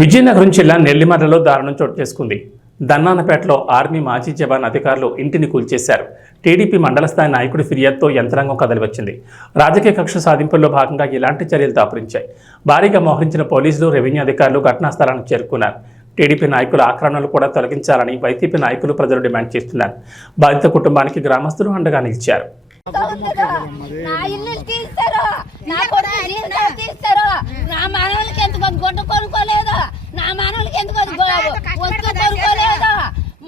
విజయనగరం జిల్లా నెల్లిమర్లలో దారుణం చోటు చేసుకుంది. దన్నానపేటలో ఆర్మీ మాజీ జవాన్ అధికారులు ఇంటిని కూల్చేశారు. టీడీపీ మండల స్థాయి నాయకుడి ఫిర్యాదుతో యంత్రాంగం కదలివచ్చింది. రాజకీయ కక్ష సాధింపుల్లో భాగంగా ఇలాంటి చర్యలు దాపురించాయి. భారీగా మోహరించిన పోలీసులు రెవెన్యూ అధికారులు ఘటనా స్థలానికి చేరుకున్నారు. టీడీపీ నాయకుల ఆక్రమణలు కూడా తొలగించాలని వైసీపీ నాయకులు ప్రజలు డిమాండ్ చేస్తున్నారు. బాధిత కుటుంబానికి గ్రామస్తులు అండగా నిలిచారు. నా ఇల్లు తీస్తారు నా కొడుకు తీస్తారు నా మానవులకి ఎందుకు గుడ్డ కొనుక్కోలేదు? నా మానవులకి ఎందుకు వస్తువు కొనుక్కోలేదు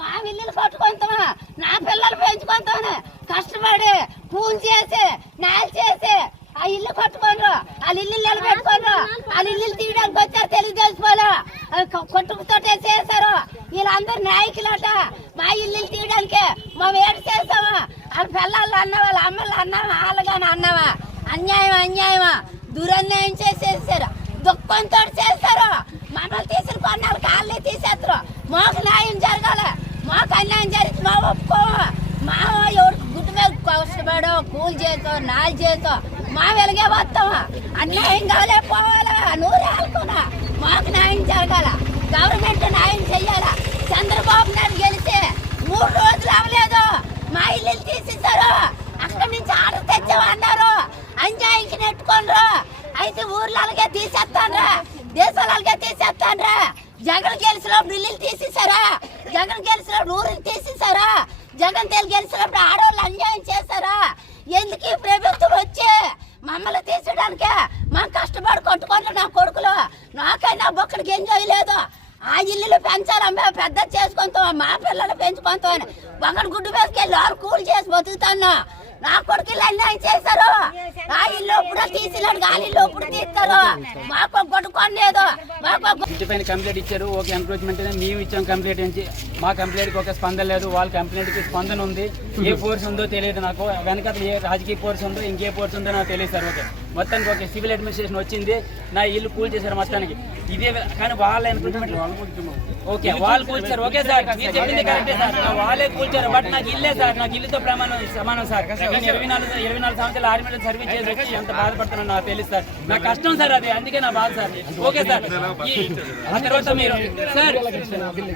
మా ఇల్లులు కట్టుకుంటామా నా పిల్లలు పెంచుకుంటామని కష్టపడి కూలి చేసి నాలు చేసి ఆ ఇల్లు కట్టుకోనరు వాళ్ళ ఇల్లు నిలబెట్టుకోనరు వాళ్ళ ఇల్లు తీయడానికి వచ్చారు తెలుగుదేశం వాళ్ళు కొట్టుకుతోటే చేశారు వీళ్ళందరూ నాయకులట మా ఇల్లు తీయడానికి మా వేడి చేస్తామా వాళ్ళ పిల్లలు అన్న వాళ్ళ అమ్మలు అన్నావా వాళ్ళగాని అన్నావా? అన్యాయం అన్యాయమా? దురన్యాయం చేసేసారు. దుఃఖంతో చేస్తారు. మమ్మల్ని తీసిన కొన్నాళ్ళు కాళ్ళే తీసేస్తారు. మాకు న్యాయం జరగాలి. మాకు అన్యాయం జరిగి మా ఒప్పుకోవా మా ఎవరికి గుడ్డు మీద కష్టపడో కూలి చేతో నాలు చేతో మా వెలిగే వస్తాము అన్యాయం కాలే పోవాలా నూరు ఆడుకున్నా మాకు న్యాయం జరగాల. గవర్నమెంట్ న్యాయం చెయ్యాలా. చంద్రబాబు నాయుడు గెలిచి మూడు రోజులు అవ్వలేదు. మా ఇల్లు తీసేశారు. అక్కడి నుంచి ఆర్డర్ తెచ్చామన్నారు అంజాయికి నెట్టుకోనరు. అయితే ఊర్లో అలాగే తీసేస్తాన్రా. దేశాలు అలాగే తీసేస్తాన్రా. జగన్ గెలిచినప్పుడు ఇల్లు తీసేశారా? జగన్ గెలిచినప్పుడు ఊరిని తీసేశారా? జగన్ తెలు గెలిచినప్పుడు ఆడవాళ్ళు అన్యాయం చేశారా? ఎందుకు ఈ ప్రభుత్వం వచ్చి మమ్మల్ని తీసడానికే మా కష్టపడి కొట్టుకుంటారు నా కొడుకులు. నాకైనా బొక్కడికి ఎంజాయ్ లేదు ఆ ఇల్లులు పెంచాలమ్మా పెద్ద చేసుకుంటాం మా పిల్లలు పెంచుకుంటాం అని. ఒకటి గుడ్డు వేసుకెళ్ళి ఆరు కూలి చేసి బతుకుతాను. నా కొడుకు ఇల్లు అన్యాయం చేశారు. ఆ ఇల్లు ఇప్పుడు తీసినాడు ఆ ఇల్లు ఇప్పుడు తీస్తారు? మాకు కొట్టుకోలేదు మాకు ఇంటి పైన కంప్లైంట్ ఇచ్చారు ఒక ఎంక్రోచ్మెంట్ మేము ఇచ్చాం కంప్లైంట్ నుంచి. మా కంప్లైంట్కి ఒక స్పందన లేదు వాళ్ళ కంప్లైంట్కి స్పందన ఉంది. ఏ ఫోర్స్ ఉందో తెలియదు నాకు. వెనక ఏ రాజకీయ ఫోర్స్ ఉందో ఇంకే ఫోర్స్ ఉందో నాకు తెలియదు సార్ ఓకే. మొత్తానికి ఓకే సివిల్ అడ్మినిస్ట్రేషన్ వచ్చింది. నా ఇల్లు కూల్ చేశారు మొత్తానికి. ఇదే కానీ వాళ్ళ ఎంక్రోచ్మెంట్ ఓకే వాళ్ళు కూల్చారు. ఓకే సార్ మీరు చెప్పింది కరెక్టే సార్. నా వాళ్ళే కూల్చారు బట్ నాకు ఇల్లే సార్. నాకు ఇల్లుతో ప్రమాణం సమానం సార్. నేను ఇరవై నాలుగు ఇరవై నాలుగు సంవత్సరాలు ఆర్మీలో సర్వీస్ చేసి వచ్చి ఎంత బాధపడుతున్నాను నాకు తెలుసు సార్. నా కష్టం సార్ అది అందుకే నా బాధ సార్. Okay sir. ఆ తర్వాత మీరు సార్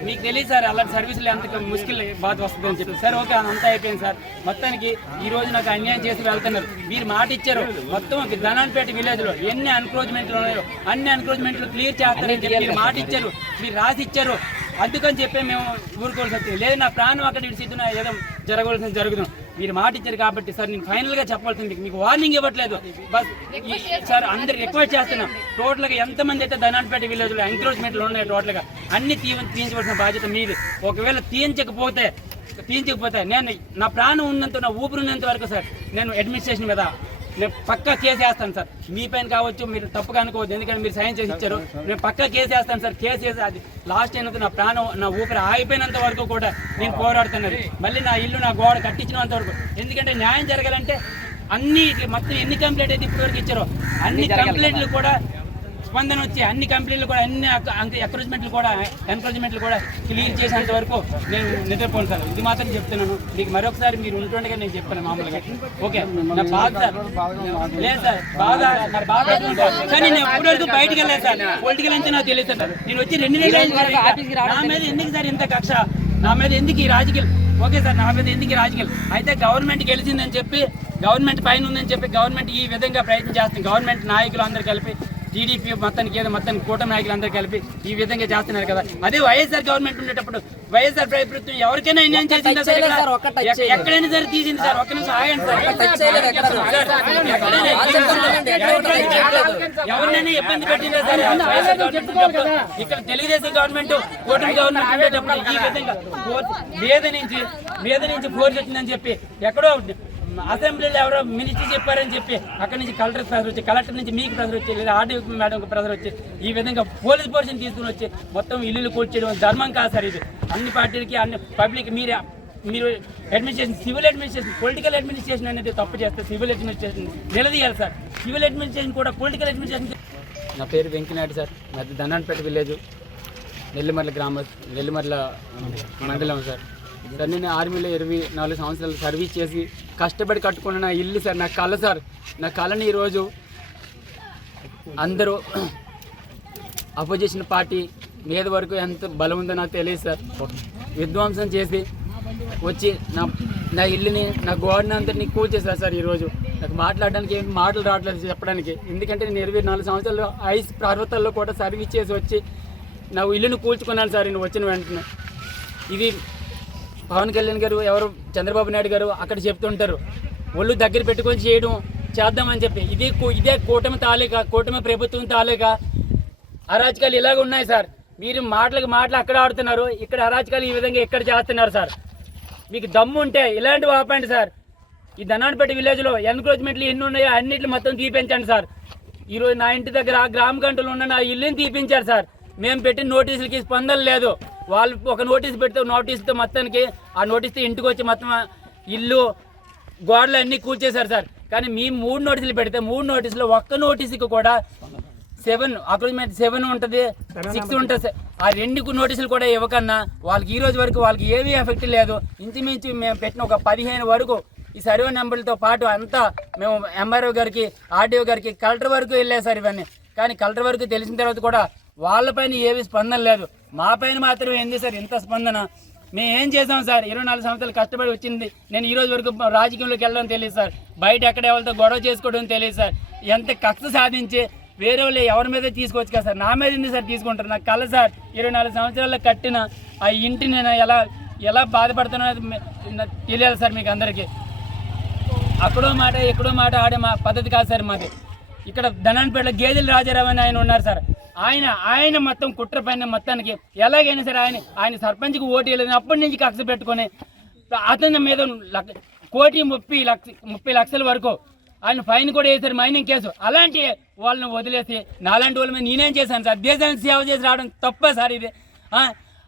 మీకు తెలియదు సార్ అలాంటి సర్వీసులు ఎంత ముష్కిల్ బాధ వస్తుంది అని చెప్పి. సార్ ఓకే అంతా అయిపోయింది సార్. మొత్తానికి ఈ రోజు నాకు అన్యాయం చేసి వెళ్తున్నారు. మీరు మాట ఇచ్చారు. మొత్తం ధనాన్పేట విలేజ్లో ఎన్ని అన్క్రోచ్మెంట్లు ఉన్నాయో అన్ని అన్క్రోచ్మెంట్లు క్లియర్ చేస్తారని చెప్పి మీరు మాట ఇచ్చారు మీరు రాసి ఇచ్చారు అందుకని చెప్పి మేము ఊరుకోవాల్సి వచ్చింది లేదు నా ప్రాణం అక్కడ ఇడిచిద్దున ఏదో జరగవలసింది జరుగుతుంది మీరు మాట ఇచ్చారు కాబట్టి సార్ నేను ఫైనల్గా చెప్పాల్సింది మీకు వార్నింగ్ ఇవ్వట్లేదు. బస్ సార్ అందరు రిక్వెస్ట్ చేస్తున్నాం. టోటల్గా ఎంతమంది అయితే ధనాన్పేట విలేజ్లో ఎంక్రోచ్మెంట్లు ఉన్నాయి టోటల్గా అన్ని తీ తీయించవలసిన బాధ్యత మీది. ఒకవేళ తీయించకపోతే తీయించకపోతే నేను నా ప్రాణం ఉన్నంత నా ఊపిరి ఉన్నంత వరకు సార్ నేను అడ్మినిస్ట్రేషన్ మీద నేను పక్కా కేసు వేస్తాను సార్. మీ పైన కావచ్చు మీరు తప్పుగా అనుకోవద్దు. ఎందుకంటే మీరు సైన్ చేసి ఇచ్చారు. నేను పక్కా కేసు వేస్తాను సార్. కేసు వేసి అది లాస్ట్ అయినంత నా ప్రాణం నా ఊపిరి ఆగిపోయినంత వరకు కూడా నేను పోరాడుతున్నది మళ్ళీ నా ఇల్లు నా గోడ కట్టించినంత వరకు. ఎందుకంటే న్యాయం జరగాలంటే అన్ని ఇట్లా మొత్తం ఎన్ని కంప్లైంట్ అయితే ఇప్పటివరకు ఇచ్చారో అన్ని కంప్లైంట్లు కూడా స్పందన వచ్చి అన్ని కంపెనీలు కూడా అన్ని ఎంకరేజ్మెంట్లు కూడా ఎంకరేజ్మెంట్లు కూడా క్లియర్ చేసేంత వరకు నేను నిద్రపోను సార్ ఇది మాత్రం చెప్తున్నాను. మీకు మరొకసారి మీరు ఉంటుండగా నేను చెప్పాను మామూలుగా. ఓకే? నా బాధ. సార్ లేదు సార్ బాధ నా బాధ సార్ నేను ఎప్పటి వరకు బయటికి వెళ్ళలేదు సార్. పొలిటికల్ అంటే నాకు తెలియదు సార్. నేను వచ్చి రెండు నెలలు. నా మీద ఎందుకు సార్ ఇంత కక్ష? నా మీద ఎందుకు ఈ రాజకీయాలు? ఓకే సార్ నా మీద ఎందుకు ఈ రాజకీయాలు? అయితే గవర్నమెంట్ గెలిచిందని చెప్పి గవర్నమెంట్ పైన ఉందని చెప్పి గవర్నమెంట్ ఈ విధంగా ప్రయత్నం చేస్తుంది. గవర్నమెంట్ నాయకులు అందరూ కలిపి టీడీపీ మొత్తానికి ఏదో మొత్తానికి కూటమి నాయకులు అందరూ కలిపి ఈ విధంగా చేస్తున్నారు కదా. అదే వైఎస్ఆర్ గవర్నమెంట్ ఉండేటప్పుడు వైఎస్ఆర్ ప్రభుత్వం ఎవరికైనా అన్యాయం చేసిందా సార్ ఎక్కడైనా సరే తీసింది సార్ ఒక్క నిమిషం ఆగండి సార్. ఎవరినైనా ఇబ్బంది పెట్టిందా సార్? ఇక్కడ తెలుగుదేశం గవర్నమెంట్ కూటమి గవర్నమెంట్ ఉండేటప్పుడు ఈ విధంగా మీద నుంచి మీద నుంచి ఫోర్స్ వచ్చిందని చెప్పి ఎక్కడో అసెంబ్లీలో ఎవరో మినిస్టర్ చెప్పారని చెప్పి అక్కడి నుంచి కలెక్టర్ ప్రెజర్ వచ్చి కలెక్టర్ నుంచి మీకు ప్రెజర్ వచ్చి లేదా ఆర్డీ మేడం ప్రెజర్ వచ్చి ఈ విధంగా పోలీస్ పోర్షన్ తీసుకుని వచ్చి మొత్తం ఇల్లులు కూర్చేయడం ధర్మం కాదు సార్ ఇది. అన్ని పార్టీలకి అన్ని పబ్లిక్ మీరే మీరు administration civil administration political administration అనేది తప్పు చేస్తే సివిల్ అడ్మినిస్ట్రేషన్ నిలదీయాలి సార్. సివిల్ అడ్మినిస్ట్రేషన్ కూడా పొలిటికల్ అడ్మినిస్ట్రేషన్ నా పేరు వెంకనాయుడు సార్. నాది దండాన్పేట విలేజ్ నెల్లిమర్ల గ్రామ నెల్లిమర్ల మండలం సార్. సార్ నేను ఆర్మీలో ఇరవై నాలుగు సంవత్సరాలు సర్వీస్ చేసి కష్టపడి కట్టుకున్న నా ఇల్లు సార్ నా కళ సార్ నా కళని ఈరోజు అందరూ అపోజిషన్ పార్టీ మీద వరకు ఎంత బలం ఉందో నాకు తెలియదు సార్. విధ్వంసం చేసి వచ్చి నా నా ఇల్లుని నా గోడని అంతటిని కూల్చేశారు సార్ ఈరోజు. నాకు మాట్లాడడానికి ఏమి మాటలు రావట్లేదు చెప్పడానికి. ఎందుకంటే నేను ఇరవై నాలుగు సంవత్సరాలు ఐస్ పర్వతాల్లో కూడా సర్వీస్ చేసి వచ్చి నా ఇల్లుని కూల్చుకున్నాను సార్ నేను వచ్చిన వెంటనే. ఇది పవన్ కళ్యాణ్ గారు ఎవరు? చంద్రబాబు నాయుడు గారు అక్కడ చెప్తుంటారు. ఒళ్ళు దగ్గర పెట్టుకొని చేయడం చేద్దామని చెప్పి. ఇది కూ- ఇదే కూటమి తాలూకా కూటమి ప్రభుత్వం తాలూకా అరాచకాలు ఇలాగ ఉన్నాయి సార్. మీరు మాటలకు మాటలు అక్కడ ఆడుతున్నారు. ఇక్కడ అరాచకాలు ఈ విధంగా ఇక్కడ చేస్తున్నారు సార్. మీకు దమ్ము ఉంటే ఇలాంటివి ఆపండి సార్. ఈ ధనాన్పేట విలేజ్లో ఎన్క్రోచ్మెంట్లు ఎన్ని ఉన్నాయో అన్నింటిని మొత్తం తీపించండి సార్. ఈరోజు నా ఇంటి దగ్గర ఆ గ్రామ గంటలు ఉన్న నా ఇల్లుని తీపించారు సార్. మేము పెట్టిన నోటీసులకి స్పందన లేదు. వాళ్ళు ఒక నోటీస్ పెడితే నోటీసుతో మొత్తానికి ఆ నోటీస్తో ఇంటికి వచ్చి మొత్తం ఇల్లు గోడలు అన్నీ కూల్చేశారు సార్. కానీ మీ మూడు నోటీసులు పెడితే మూడు నోటీసులు ఒక్క నోటీసుకి కూడా సెవెన్ అగ్రిమెంట్ సెవెన్ ఉంటుంది సిక్స్ ఉంటుంది. సార్. ఆ రెండు నోటీసులు కూడా ఇవ్వకన్నా వాళ్ళకి ఈ రోజు వరకు వాళ్ళకి ఏమీ ఎఫెక్ట్ లేదు. ఇంచుమించు మేము పెట్టిన ఒక పదిహేను వరకు ఈ సర్వే నెంబర్లతో పాటు అంతా మేము ఎంఆర్ఓ గారికి ఆర్డీఓ గారికి కలెక్టర్ వరకు వెళ్ళాయి సార్ ఇవన్నీ. కానీ కలెక్టర్ వరకు తెలిసిన తర్వాత కూడా వాళ్ళపైన ఏవి స్పందన లేదు. మా పైన మాత్రమే ఏంది సార్ ఇంత స్పందన. మేము ఏం చేసాం సార్? ఇరవై నాలుగు సంవత్సరాలు కష్టపడి వచ్చింది. నేను ఈ రోజు వరకు రాజకీయంలోకి వెళ్ళడం తెలియదు సార్. బయట ఎక్కడ ఎవరితో గొడవ చేసుకోవడం తెలియదు సార్. ఎంత కక్ష సాధించి వేరే వాళ్ళు ఎవరి మీద తీసుకోవచ్చు కదా సార్? నా మీద ఉంది సార్ తీసుకుంటారు? నాకు కల సార్. ఇరవై నాలుగు సంవత్సరాల్లో కట్టిన ఆ ఇంటిని నేను ఎలా ఎలా బాధపడుతున్నా తెలియాలి సార్ మీకు అందరికీ. అక్కడో మాట ఎక్కడో మాట ఆడే మా పద్ధతి కాదు సార్ మాది. ఇక్కడ ధనాన్పేటలో గేదెలు రాజారావు అని ఆయన ఉన్నారు సార్. ఆయన ఆయన మొత్తం కుట్ర పైన మొత్తానికి ఎలాగైనా సరే ఆయన ఆయన సర్పంచ్కి ఓటు వేయలేదు అప్పటి నుంచి కక్ష పెట్టుకొని అతని మీద కోటి ముప్పై లక్ష ముప్పై లక్షల వరకు ఆయన ఫైన్ కూడా వేశారు మైనింగ్ కేసు. అలాంటి వాళ్ళని వదిలేసి నాలాంటి వాళ్ళ మీద నేనేం చేశాను సార్? దేశానికి సేవ చేసి రావడం తప్ప సార్ ఇది?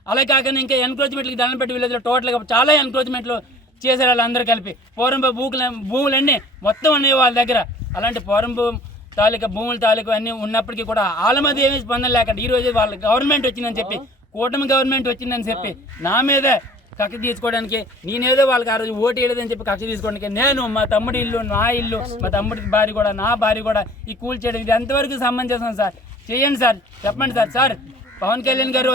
అలా కాకుండా ఇంకా ఎన్క్రోచ్మెంట్లకి దండం పెట్టి విలేజ్లో టోటల్గా చాలా ఎన్క్రోచ్మెంట్లు చేశారు వాళ్ళందరూ కలిపి. పూర్వం భూములు భూములన్నీ మొత్తం ఉన్నాయి వాళ్ళ దగ్గర. అలాంటి పూర్వం తాలూకా భూముల తాలూకా అన్నీ ఉన్నప్పటికీ కూడా వాళ్ళ మీద ఏమీ స్పందన లేకుండా ఈ రోజు వాళ్ళ గవర్నమెంట్ వచ్చిందని చెప్పి కూటమి గవర్నమెంట్ వచ్చిందని చెప్పి నా మీద కక్ష తీసుకోవడానికి నేనేదో వాళ్ళకి ఆ రోజు ఓటు వేయలేదని చెప్పి కక్ష తీసుకోవడానికి నేను మా తమ్ముడి ఇల్లు నా ఇల్లు మా తమ్ముడి భార్య కూడా నా భార్య కూడా ఈ కూల్ చేయడం ఇది ఎంతవరకు సంబంధించాం సార్? చేయండి సార్ చెప్పండి సార్. సార్ పవన్ కళ్యాణ్ గారు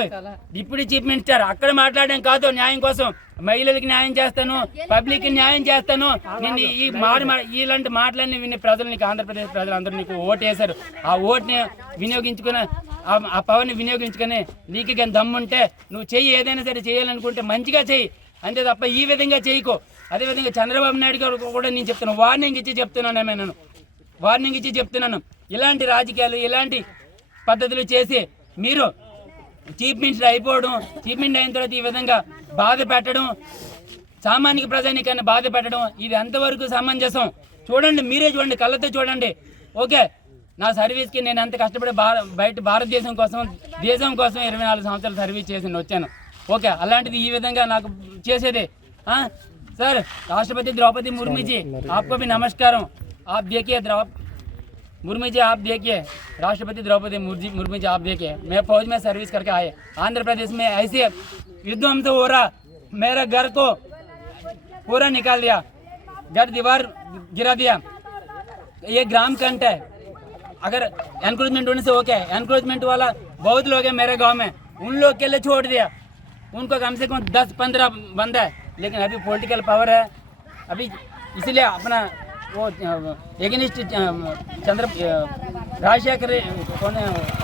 డిప్యూటీ చీఫ్ మినిస్టర్ అక్కడ మాట్లాడడం కాదు న్యాయం కోసం మహిళలకి న్యాయం చేస్తాను పబ్లిక్ న్యాయం చేస్తాను. నేను ఈ మారి ఇలాంటి మాటలన్నీ విని ప్రజలు నీకు ఆంధ్రప్రదేశ్ ప్రజలందరూ నీకు ఓటు వేశారు ఆ ఓటుని వినియోగించుకుని ఆ- ఆ పవర్ని వినియోగించుకొని నీకు కానీ దమ్ముంటే నువ్వు చెయ్యి ఏదైనా సరే చేయాలనుకుంటే మంచిగా చెయ్యి. అంతే తప్ప ఈ విధంగా చేయకో అదేవిధంగా చంద్రబాబు నాయుడు గారు కూడా నేను చెప్తున్నాను వార్నింగ్ ఇచ్చి చెప్తున్నాను నేను. వార్నింగ్ ఇచ్చి చెప్తున్నాను. ఇలాంటి రాజకీయాలు ఇలాంటి పద్ధతులు చేసి మీరు చీఫ్ మినిస్టర్ అయిపోవడం చీఫ్ మినిస్టర్ అయిన తర్వాత ఈ విధంగా బాధ పెట్టడం సామాన్య ప్రజానికాన్ని బాధ పెట్టడం ఇది ఎంతవరకు సమంజసం? చూడండి మీరే చూడండి కళ్ళతో చూడండి. ఓకే నా సర్వీస్కి నేను ఎంత కష్టపడి బయట భారతదేశం కోసం దేశం కోసం ఇరవై నాలుగు సంవత్సరాలు సర్వీస్ చేసి వచ్చాను. ఓకే అలాంటిది ఈ విధంగా నాకు చేసేది. సార్ రాష్ట్రపతి ద్రౌపది ముర్మిజీ ఆప్కోపి నమస్కారం. ఆ దేకే ద్రౌ मुर्मू जी, आप देखिए, राष्ट्रपति द्रौपदी मुर्मू जी, आप देखिए, मैं फौज में सर्विस करके आए आंध्र प्रदेश में ऐसे युद्धम तो हो रहा, मेरे घर को पूरा निकाल दिया, घर दीवार गिरा दिया। ये ग्राम कंट है। अगर एनक्रोचमेंट होने से ओके है एनक्रोचमेंट वाला बहुत लोग हैं मेरे गाँव में, उन लोग के लिए छोड़ दिया। उनको कम से कम दस पंद्रह बंदा है, लेकिन अभी पॉलिटिकल पावर है। अभी इसलिए अपना वो लेकिन इस चंद्र राजशेखर कौन है?